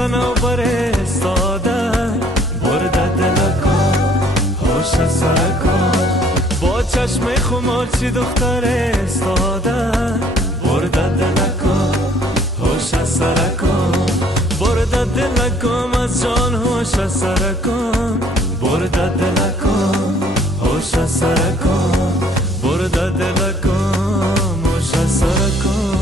صنوبر استادن برده دلکا هوش سرکا با چشم خمارچی دختر استادن برده دلکا هوش سرکا برده دلکام از جان هوش سرکام برده دلکام هوش سرکام برده دلکام هوش سرکام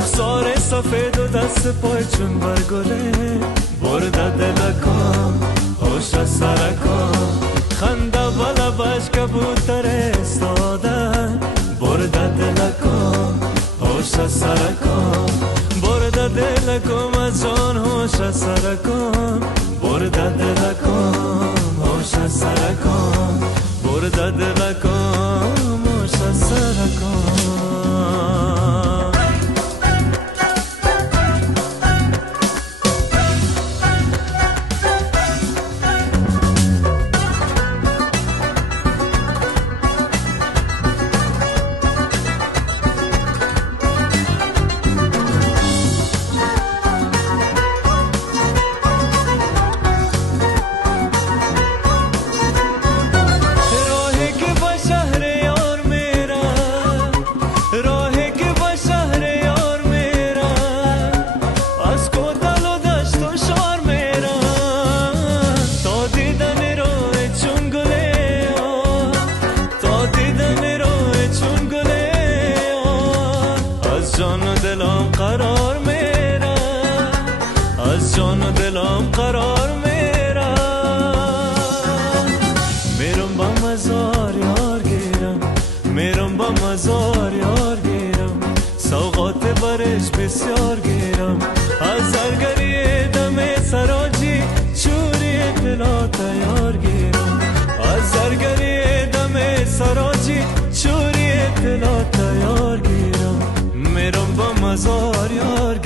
رخسار سفید و دست پای چون برگله برده دلکام هوش سرکام خنده بلبش کبوتر استادن برده دلکام هوش سرکام برده دلکام از جان هوش سرکام برده دلکام هوش سرکام برده دلکام هوش سرکام جان و دلم قرار میرم از جان و دلم قرار میرم میرم با مزار یار گیرم میرم با مزار یار گیرم سوغات برش بسیار گیرم از زرگری دم سراجی چوری دلا تیار گیرم از زرگری دم سراجی چوری دلا تیار گیرم میرم با مزار یار